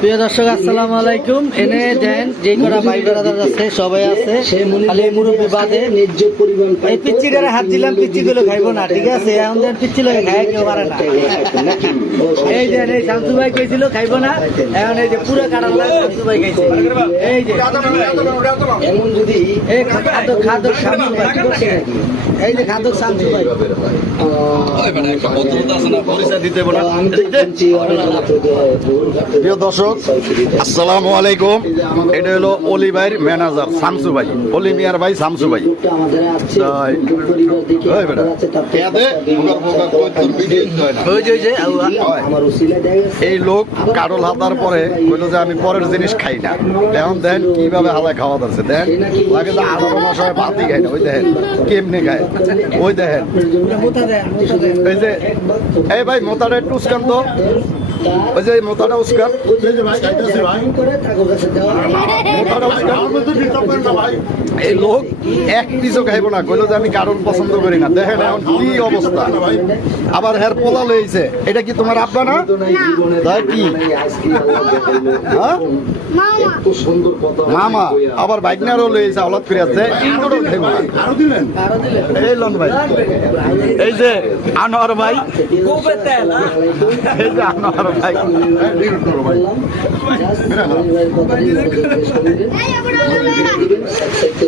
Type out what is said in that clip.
প্রিয় দর্শক আসসালামু আলাইকুম। এনে দেন যে করা ভাই ব্রাদার আছে সবাই আছে, খালি মুরব্বী বাদে এই পিচ্চিটারে হাত দিলাম, পিচ্চি গুলো খাইবো না, ঠিক আছে? এখন দেন পিচ্চি লাগে খায় কেউ পারে না। এই যে এই শামসু ভাই কইছিল খাইবো না, এখন এই যে পুরো কাটাল শামসু ভাই খাইছে। এই যে এমন যদি এই খাদক খাদক শামসু ভাই এই যে খাদক শামসু ভাই প্রিয় দর্শক আসসালামু আলাইকুম। এটা হলো অলি ভাইয়ের ম্যানেজার শামসু ভাই, অলি মিয়ার ভাই শামসু ভাই। এই লোক কাটল হাতার পরে বললো যে আমি পরের জিনিস খাই না। এখন দেন কিভাবে হালায় খাওয়া যাচ্ছে, দেন লাগে যে 18 মাস হয় ভাতই খাই না। ওই দেখেন কেমনে খায়, ওই দেখেন এই যে এই ভাই মোতাটা একটু উস্কান তো, ওই যে মোতাটা উস্কান, এই লোক এক পিসও খাইবো না, কইলো যে আমি কারণ পছন্দ করি না। দেখেন এখন কি অবস্থা। আবার হের পোলা লইছে, এটা কি তোমার আব্বা না? তাই কি মামা? আবার বাইকনারও লইছে, আওলাদ করে আছে। এই লন ভাই, এই যে আনোয়ার ভাই, এই যে আনোয়ার ভাই।